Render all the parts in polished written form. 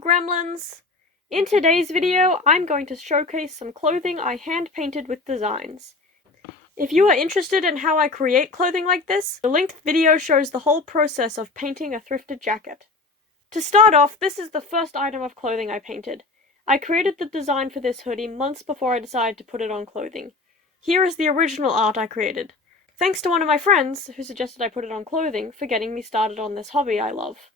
Hello, gremlins! In today's video, I'm going to showcase some clothing I hand-painted with designs. If you are interested in how I create clothing like this, the linked video shows the whole process of painting a thrifted jacket. To start off, this is the first item of clothing I painted. I created the design for this hoodie months before I decided to put it on clothing. Here is the original art I created. Thanks to one of my friends, who suggested I put it on clothing, for getting me started on this hobby I love.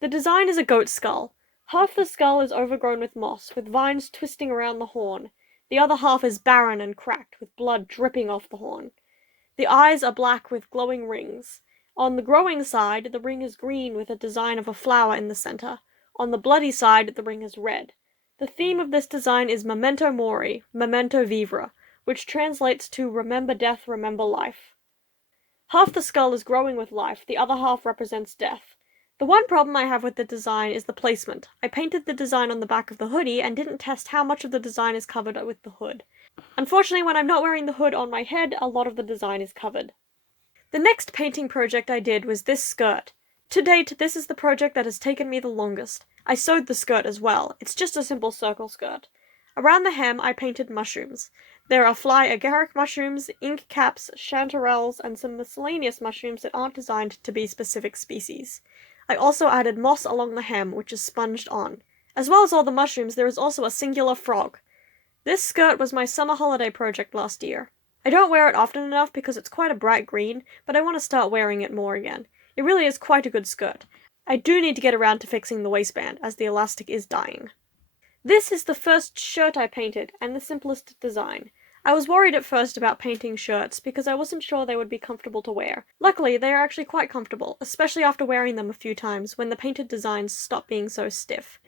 The design is a goat skull. Half the skull is overgrown with moss, with vines twisting around the horn. The other half is barren and cracked, with blood dripping off the horn. The eyes are black with glowing rings. On the growing side, the ring is green with a design of a flower in the center. On the bloody side, the ring is red. The theme of this design is Memento Mori, Memento Vivere, which translates to Remember Death, Remember Life. Half the skull is growing with life, the other half represents death. The one problem I have with the design is the placement. I painted the design on the back of the hoodie and didn't test how much of the design is covered with the hood. Unfortunately, when I'm not wearing the hood on my head, a lot of the design is covered. The next painting project I did was this skirt. To date, this is the project that has taken me the longest. I sewed the skirt as well. It's just a simple circle skirt. Around the hem, I painted mushrooms. There are fly agaric mushrooms, ink caps, chanterelles, and some miscellaneous mushrooms that aren't designed to be specific species. I also added moss along the hem, which is sponged on. As well as all the mushrooms, there is also a singular frog. This skirt was my summer holiday project last year. I don't wear it often enough because it's quite a bright green, but I want to start wearing it more again. It really is quite a good skirt. I do need to get around to fixing the waistband, as the elastic is dying. This is the first shirt I painted, and the simplest design. I was worried at first about painting shirts because I wasn't sure they would be comfortable to wear. Luckily, they are actually quite comfortable, especially after wearing them a few times when the painted designs stop being so stiff.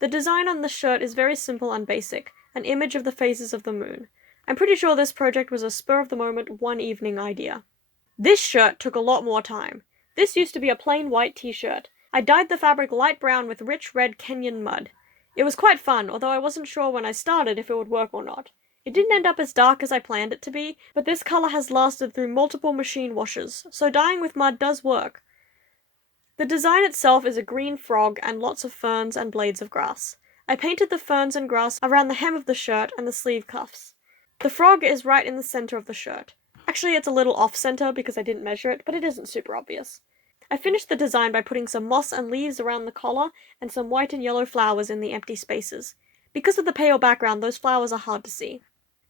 The design on the shirt is very simple and basic, an image of the phases of the moon. I'm pretty sure this project was a spur-of-the-moment, one-evening idea. This shirt took a lot more time. This used to be a plain white t-shirt. I dyed the fabric light brown with rich red Kenyan mud. It was quite fun, although I wasn't sure when I started if it would work or not. It didn't end up as dark as I planned it to be, but this color has lasted through multiple machine washes, so dyeing with mud does work. The design itself is a green frog and lots of ferns and blades of grass. I painted the ferns and grass around the hem of the shirt and the sleeve cuffs. The frog is right in the center of the shirt. Actually, it's a little off-center because I didn't measure it, but it isn't super obvious. I finished the design by putting some moss and leaves around the collar and some white and yellow flowers in the empty spaces. Because of the pale background, those flowers are hard to see.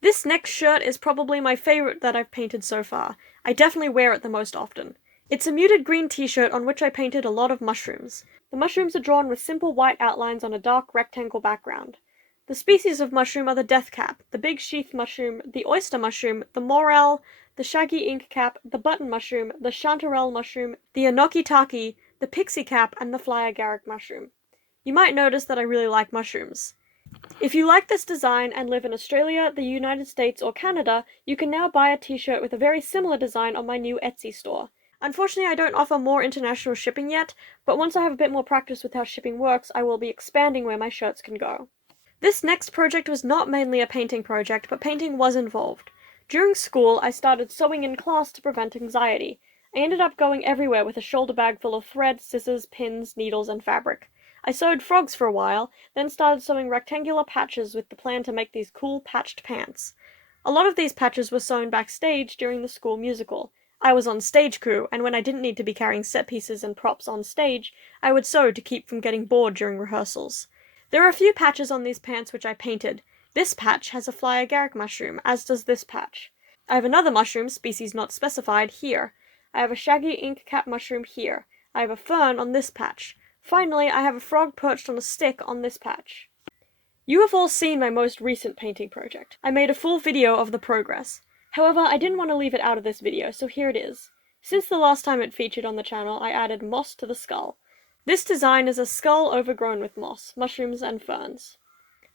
This next shirt is probably my favorite that I've painted so far. I definitely wear it the most often. It's a muted green t-shirt on which I painted a lot of mushrooms. The mushrooms are drawn with simple white outlines on a dark rectangle background. The species of mushroom are the deathcap, the big sheath mushroom, the oyster mushroom, the morel, the shaggy ink cap, the button mushroom, the chanterelle mushroom, the enokitake, the pixie cap, and the fly agaric mushroom. You might notice that I really like mushrooms. If you like this design and live in Australia, the United States, or Canada, you can now buy a t-shirt with a very similar design on my new Etsy store. Unfortunately, I don't offer more international shipping yet, but once I have a bit more practice with how shipping works, I will be expanding where my shirts can go. This next project was not mainly a painting project, but painting was involved. During school, I started sewing in class to prevent anxiety. I ended up going everywhere with a shoulder bag full of thread, scissors, pins, needles, and fabric. I sewed frogs for a while, then started sewing rectangular patches with the plan to make these cool patched pants. A lot of these patches were sewn backstage during the school musical. I was on stage crew, and when I didn't need to be carrying set pieces and props on stage, I would sew to keep from getting bored during rehearsals. There are a few patches on these pants which I painted. This patch has a fly agaric mushroom, as does this patch. I have another mushroom, species not specified, here. I have a shaggy ink cap mushroom here. I have a fern on this patch. Finally, I have a frog perched on a stick on this patch. You have all seen my most recent painting project. I made a full video of the progress. However, I didn't want to leave it out of this video, so here it is. Since the last time it featured on the channel, I added moss to the skull. This design is a skull overgrown with moss, mushrooms, and ferns.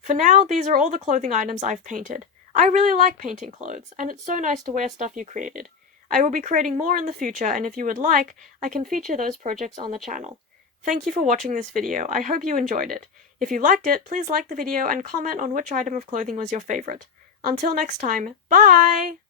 For now, these are all the clothing items I've painted. I really like painting clothes, and it's so nice to wear stuff you created. I will be creating more in the future, and if you would like, I can feature those projects on the channel. Thank you for watching this video. I hope you enjoyed it. If you liked it, please like the video and comment on which item of clothing was your favorite. Until next time, bye!